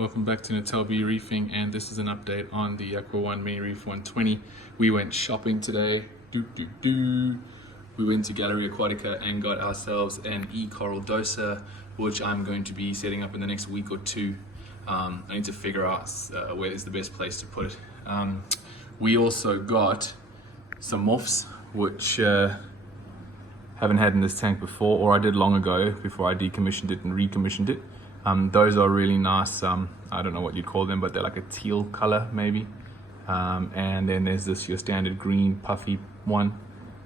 welcome back to Natal B Reefing, and this is an update on the Aqua One Mini Reef 120. We went shopping today. We went to Gallery Aquatica and got ourselves an e-coral doser, which I'm going to be setting up in the next week or two. I need to figure out where is the best place to put it. We also got some morphs, which haven't had in this tank before, or I did long ago before I decommissioned it and recommissioned it. Those are really nice. I don't know what you'd call them, but they're like a teal color maybe. And then there's this your standard green puffy one.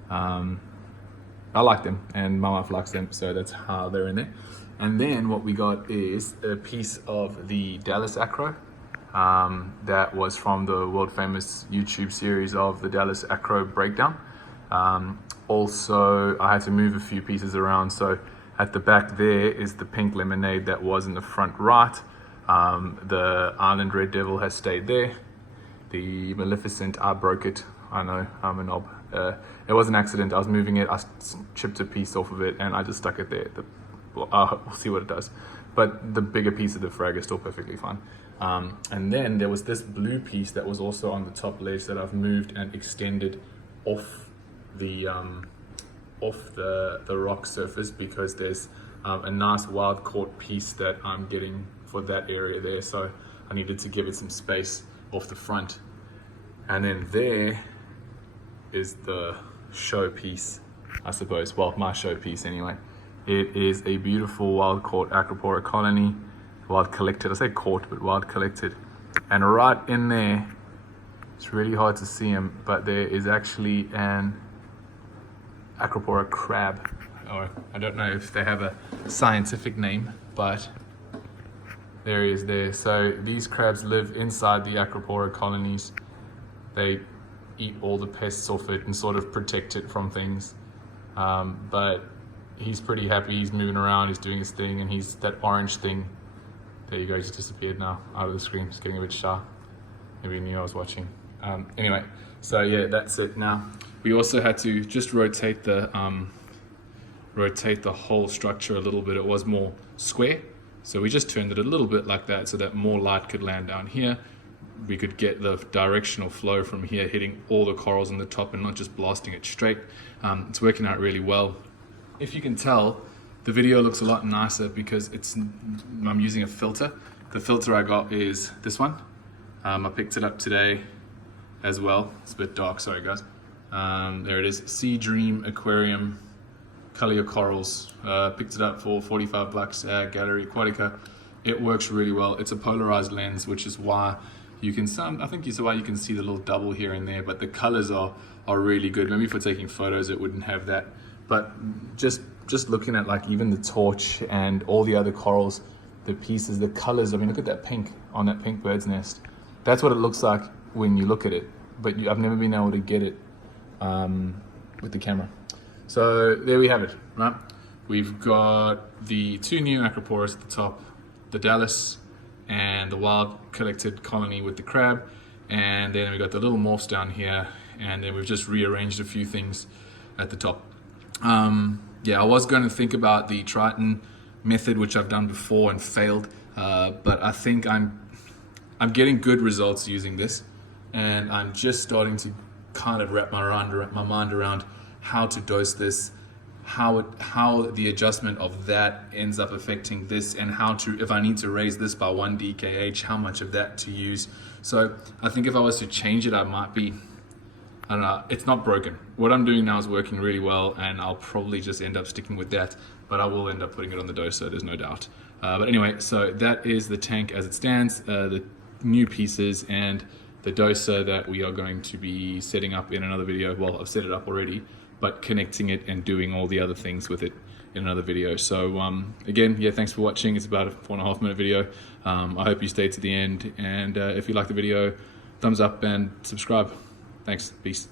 I like them and my wife likes them, so that's how they're in there. And then what we got is a piece of the Dallas acro that was from the world famous YouTube series of the Dallas acro breakdown. Also, I had to move a few pieces around, so at the back there is the pink lemonade that was in the front right. The Island Red Devil has stayed there. The Maleficent, I broke it. I know, I'm a knob. It was an accident. I was moving it, I chipped a piece off of it and I just stuck it there. We'll see what it does. But the bigger piece of the frag is still perfectly fine. And then there was this blue piece that was also on the top ledge that I've moved and extended off the rock surface, because there's a nice wild caught piece that I'm getting for that area there, so I needed to give it some space off the front. And then there is the show piece, I suppose, well, my show piece anyway. It is a beautiful wild caught acropora colony, wild collected, I say caught, but wild collected. And right in there, it's really hard to see him, but there is actually an acropora crab, or I don't know if they have a scientific name, but there he is there. So these crabs live inside the acropora colonies. They eat all the pests off it and sort of protect it from things. But he's pretty happy, he's moving around, he's doing his thing, and he's that orange thing. There you go, he's disappeared now out of the screen. He's getting a bit shy. Maybe he knew I was watching. Anyway, so yeah, that's it now. We also had to just rotate the whole structure a little bit. It was more square, so we just turned it a little bit like that so that more light could land down here. We could get the directional flow from here hitting all the corals on the top and not just blasting it straight. It's working out really well. If you can tell, the video looks a lot nicer because I'm using a filter. The filter I got is this one. I picked it up today as well. It's a bit dark, sorry guys. There it is, Sea Dream Aquarium Color Your Corals. Picked it up for 45 bucks at Gallery Aquatica. It works really well. It's a polarized lens, which is why you can I think it's why you can see the little double here and there, but the colors are really good. Maybe for taking photos it wouldn't have that, but just looking at like even the torch and all the other corals, the pieces, the colors, I mean look at that pink on that pink bird's nest. That's what it looks like when you look at it, but I've never been able to get it with the camera. So there we have it, right? We've got the two new acroporas at the top, the Dallas and the wild collected colony with the crab, and then we got the little morphs down here, and then we've just rearranged a few things at the top. Yeah, I was going to think about the Triton method, which I've done before and failed, but I think I'm getting good results using this, and I'm just starting to kind of wrap my mind around how to dose this, how the adjustment of that ends up affecting this, and how to, if I need to raise this by 1 DKH, how much of that to use. So I think if I was to change it, I might be, I don't know, it's not broken. What I'm doing now is working really well, and I'll probably just end up sticking with that, but I will end up putting it on the doser, there's no doubt. But anyway, so that is the tank as it stands, the new pieces and the doser that we are going to be setting up in another video. Well, I've set it up already, but connecting it and doing all the other things with it in another video. So again, yeah, thanks for watching. It's about a 4.5 minute video. I hope you stayed to the end, and if you like the video, thumbs up and subscribe. Thanks, peace.